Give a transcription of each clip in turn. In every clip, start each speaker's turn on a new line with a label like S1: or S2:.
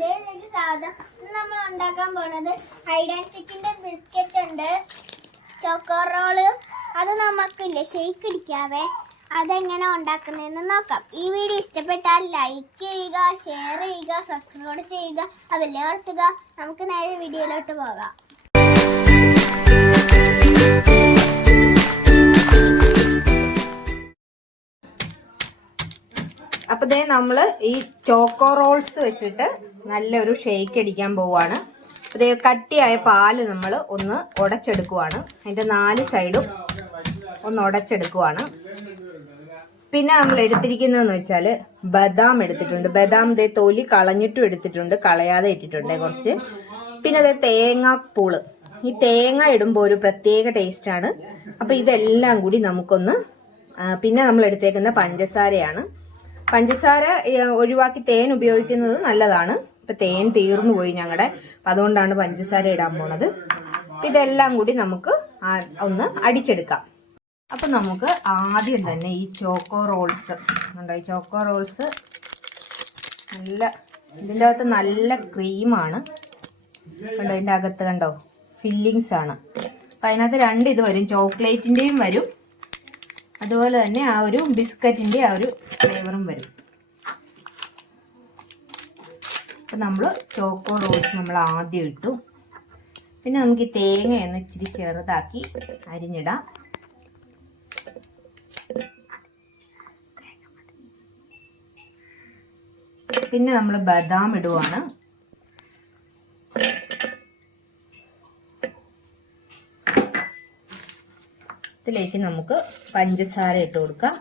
S1: പുതിയതിലേക്ക് സാധനം ഇന്ന് നമ്മൾ ഉണ്ടാക്കാൻ പോണത് ഹൈഡ് ആൻഡ് സിക്കിന്റെ ബിസ്ക്കറ്റ് ഉണ്ട്. ചോക്കോ റോൾ അത് നമുക്കില്ലേ ഷെയ്ക്ക് അടിക്കാവേ. അതെങ്ങനെ ഉണ്ടാക്കുന്നതെന്ന് നോക്കാം. ഈ വീഡിയോ ഇഷ്ടപ്പെട്ടാൽ ലൈക്ക് ചെയ്യുക ഷെയർ ചെയ്യുക സബ്സ്ക്രൈബ് ചെയ്യുക അതെല്ലാം ഓർത്തുക നമുക്ക് നേരെ വീഡിയോയിലോട്ട് പോകാം.
S2: അപ്പൊ ദേ നമ്മൾ ഈ ചോക്കോ റോൾസ് വെച്ചിട്ട് നല്ലൊരു ഷേക്ക് അടിക്കാൻ പോവാണ്. അതേ കട്ടിയായ പാൽ നമ്മൾ ഒന്ന് ഉടച്ചെടുക്കുവാണ് അതിന്റെ നാല് സൈഡും ഒന്ന് ഉടച്ചെടുക്കുവാണ് പിന്നെ നമ്മൾ എടുത്തിരിക്കുന്നതെന്ന് വെച്ചാൽ ബദാം എടുത്തിട്ടുണ്ട്. ബദാം ദേ തൊലി കളഞ്ഞിട്ടും എടുത്തിട്ടുണ്ട്. കളയാതെ ഇട്ടിട്ടുണ്ട് കുറച്ച്. പിന്നെ അതേ തേങ്ങാപ്പൂൾ. ഈ തേങ്ങ ഇടുമ്പോൾ ഒരു പ്രത്യേക ടേസ്റ്റ് ആണ്. അപ്പൊ ഇതെല്ലാം കൂടി നമുക്കൊന്ന് പിന്നെ നമ്മൾ എടുത്തേക്കുന്ന പഞ്ചസാരയാണ്. പഞ്ചസാര ഒഴിവാക്കി തേൻ ഉപയോഗിക്കുന്നത് നല്ലതാണ്. ഇപ്പൊ തേൻ തീർന്നു പോയി ഞങ്ങളുടെ അപ്പൊ അതുകൊണ്ടാണ് പഞ്ചസാര ഇടാൻ പോണത്. ഇതെല്ലാം കൂടി നമുക്ക് ഒന്ന് അടിച്ചെടുക്കാം. അപ്പൊ നമുക്ക് ആദ്യം തന്നെ ഈ ചോക്കോ റോൾസ് ഉണ്ടോ ഈ ചോക്കോ റോൾസ് നല്ല ഇതിന്റെ അകത്ത് നല്ല ക്രീമാണ്. കണ്ടോ? ഇതിന്റെ അകത്ത് കണ്ടോ? ഫില്ലിങ്സ് ആണ് അപ്പം അതിനകത്ത് രണ്ട് ഇത് വരും. ചോക്ലേറ്റിന്റെയും വരും. അതുപോലെ തന്നെ ആ ഒരു ബിസ്ക്കറ്റിന്റെ ആ ഒരു ഫ്ലേവറും വരും. അപ്പം നമ്മൾ ചോക്കോ റോസ് നമ്മൾ ആദ്യം ഇട്ടു. പിന്നെ നമുക്ക് ഈ തേങ്ങ ഒന്ന് ഇച്ചിരി ചെറുതാക്കി അരിഞ്ഞിടാം. പിന്നെ നമ്മൾ ബദാം ഇടുവാണ്. ഇതിലേക്ക് നമുക്ക് പഞ്ചസാര ഇട്ട് കൊടുക്കാം.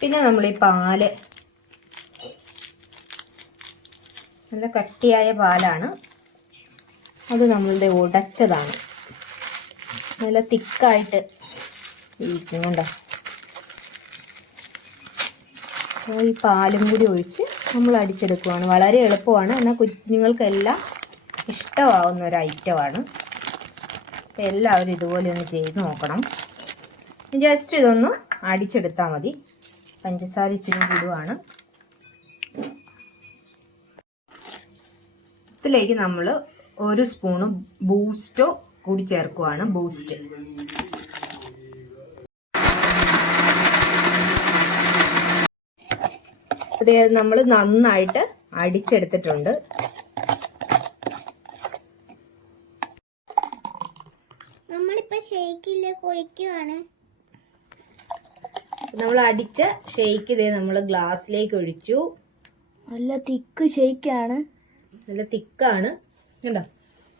S2: പിന്നെ നമ്മൾ ഈ പാൽ. നല്ല കട്ടിയായ പാലാണ്. അത് നമ്മളുടെ ഉടച്ചതാണ്. നല്ല തിക്കായിട്ട് ഇരിക്കുന്നുണ്ടോ അപ്പോൾ ഈ പാലും കൂടി ഒഴിച്ച് നമ്മൾ അടിച്ചെടുക്കുവാണ് വളരെ എളുപ്പമാണ്. എന്നാൽ കുഞ്ഞുങ്ങൾക്കെല്ലാം ഇഷ്ടമാവുന്ന ഒരു ഐറ്റമാണ്. അപ്പോൾ എല്ലാവരും ഇതുപോലെ ഒന്ന് ചെയ്ത് നോക്കണം. ജസ്റ്റ് ഇതൊന്ന് അടിച്ചെടുത്താൽ മതി. പഞ്ചസാര ഇച്ചിരി കൂടുവാണ് ഇതിലേക്ക് നമ്മൾ ഒരു സ്പൂണ് ബൂസ്റ്റോ കൂടി ചേർക്കുവാണ്. ബൂസ്റ്റ്. അതായത് നമ്മൾ നന്നായിട്ട് അടിച്ചെടുത്തിട്ടുണ്ട്.
S1: നമ്മളിപ്പോ ഷേക്കില്ല കൊയ്ക്കുകയാണ്
S2: നമ്മൾ അടിച്ച ഷേക്ക് ഇതേ നമ്മൾ ഗ്ലാസ്സിലേക്ക് ഒഴിച്ചു.
S1: നല്ല തിക്ക് ഷേക്കാണ്.
S2: നല്ല തിക്കാണ്. കണ്ടോ?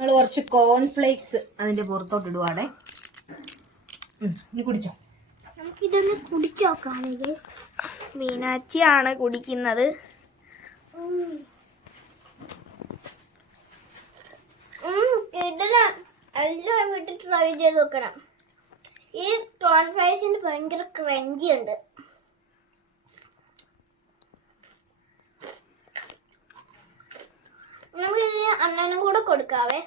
S2: നമ്മൾ കുറച്ച് കോൺഫ്ലേക്സ് അതിന്റെ പുറത്തോട്ട് ഇടുവാണേ. ഇനി കുടിച്ചോ.
S1: നമുക്കിതൊന്ന് കുടിച്ചോക്കാണെങ്കിൽ
S3: മീനാച്ചിയാണ് കുടിക്കുന്നത്
S1: കിടല എല്ലാം വീട്ടിൽ ട്രൈ ചെയ്ത് നോക്കണം. ഈ ടോൺ ഫ്രൈസിന് ഭയങ്കര ക്രഞ്ചി ഉണ്ട്. നമുക്കിത് അണ്ണനും കൂടെ കൊടുക്കാവേ.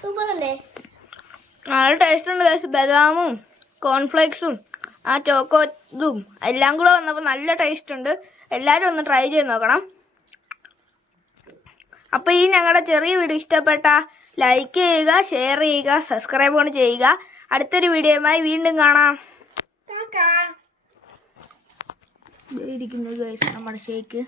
S1: സൂപ്പർ അല്ലേ
S3: നല്ല ടേസ്റ്റ് ഉണ്ട് കഴിച്ച് ബദാമും കോൺഫ്ലേക്സും ആ ചോക്കോ ഇതും എല്ലാം കൂടെ വന്നപ്പോൾ നല്ല ടേസ്റ്റ് ഉണ്ട്. എല്ലാവരും ഒന്ന് ട്രൈ ചെയ്ത് നോക്കണം. അപ്പോൾ ഈ ഞങ്ങളുടെ ചെറിയ വീഡിയോ ഇഷ്ടപ്പെട്ട ലൈക്ക് ചെയ്യുക ഷെയർ ചെയ്യുക സബ്സ്ക്രൈബ് കൊണ്ട് ചെയ്യുക. അടുത്തൊരു വീഡിയോയുമായി വീണ്ടും കാണാം.
S1: കാക്കാ.
S3: ഇരിക്കുന്നു നമ്മുടെ ഷേക്ക്.